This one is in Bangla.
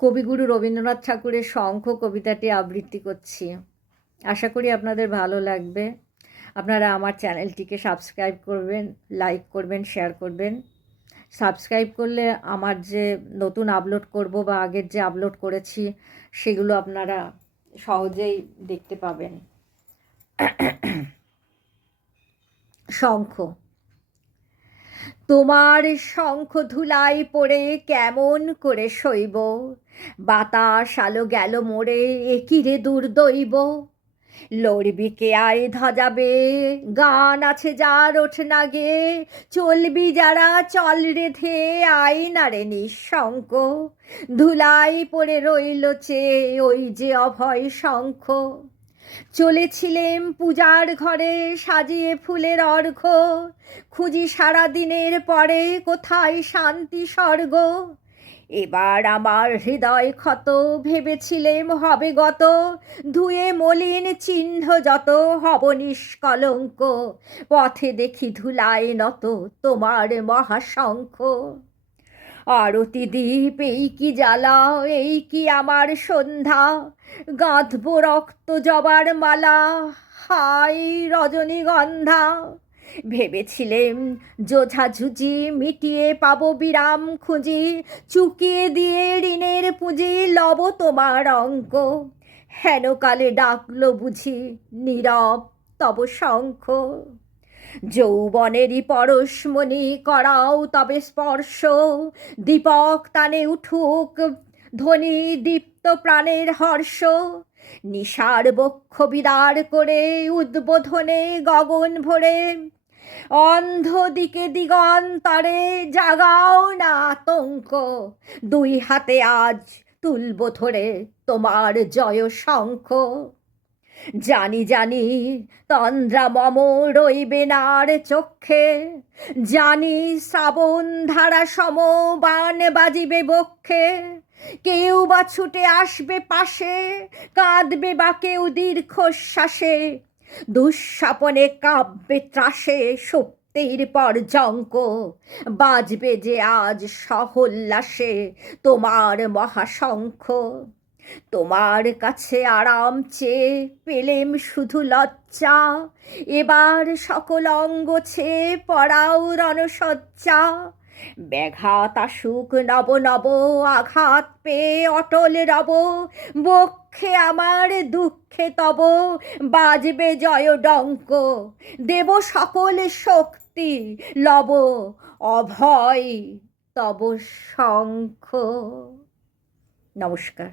কবিগুরু রবীন্দ্রনাথ ঠাকুরের শঙ্খ কবিতাটি আবৃত্তি করছি। আশা করি আপনাদের ভালো লাগবে। আপনারা আমার চ্যানেলটিকে সাবস্ক্রাইব করবেন, লাইক করবেন, শেয়ার করবেন। সাবস্ক্রাইব করলে আমার যে নতুন আপলোড করব বা আগের যে আপলোড করেছি সেগুলো আপনারা সহজেই দেখতে পাবেন। শঙ্খ। তোমার শঙ্খ ধুলাই পড়ে কেমন করে সইব, বাতাস আলো গেল মোড়ে একিরে দুর্দৈব। লড়বি কে আয় ধ্বজাবে, গান আছে যার ওঠ না গে, চলবি যারা চল রেধে আয় না রে নিঃশঙ্ক। ধুলাই পড়ে রইল চেয়ে ওই যে অভয় শঙ্খ, চলেছিলেম পূজার ঘরে সাজিয়ে ফুলের অর্ঘ্য, খুঁজি সারা দিনের পরে কোথায় শান্তি স্বর্গ। এবার আমার হৃদয় ক্ষত, ভেবেছিলেম হবে গত, ধুয়ে মলিন চিহ্ন যত হব নিষ্কলঙ্ক। পথে দেখি ধুলায় নত তোমার মহাশঙ্খ। আরতি দ্বীপ এই কি জ্বালা, এই কি আমার সন্ধ্যা, গাঁথব রক্ত জবার মালা, হাই রজনীগন্ধা। ভেবেছিলেম যোঝাঝুঝি মিটিয়ে পাবো বিরাম খুঁজি, চুকিয়ে দিয়ে ঋণের পুঁজি লব তোমার অঙ্ক। হেনকালে ডাকলো বুঝি নীরব তব শঙ্খ। যৌবনেরই পরশমণি করাও তবে স্পর্শ, দীপক তানে উঠুক ধ্বনি দীপ্ত প্রাণের হর্ষ। নিশার বক্ষ বিদার করে উদ্বোধনে গগন ভরে, অন্ধ দিকে দিগন্তরে জাগাও না আতঙ্ক। দুই হাতে আজ তুলব ধরে তোমার জয় শঙ্খ। জানি জানি তন্দ্রা মম রইবে নার চক্ষে, জানি শ্রাবণ ধারা সম বান বাজিবে বক্ষে। কেউ বা ছুটে আসবে পাশে, কাঁদবে বা কেউ দীর্ঘশ্বাসে, দুঃস্বপনে কাব্যে ত্রাসে সুপ্তির পর জঙ্ক। বাজবে যে আজ সহোল্লাসে তোমার মহাশঙ্খ। তোমার কাছে আরাম চেয়ে পেলেম শুধু লজ্জা, এবার সকল অঙ্গ ছেয়ে পড়াও রণসজ্জা। ব্যাঘাত আসুক নব নব, আঘাত পেয়ে অটল রব, বক্ষে আমার দুঃখে তব বাজবে জয় ডঙ্ক। দেব সকল শক্তি লব অভয় তব শঙ্খ। নমস্কার।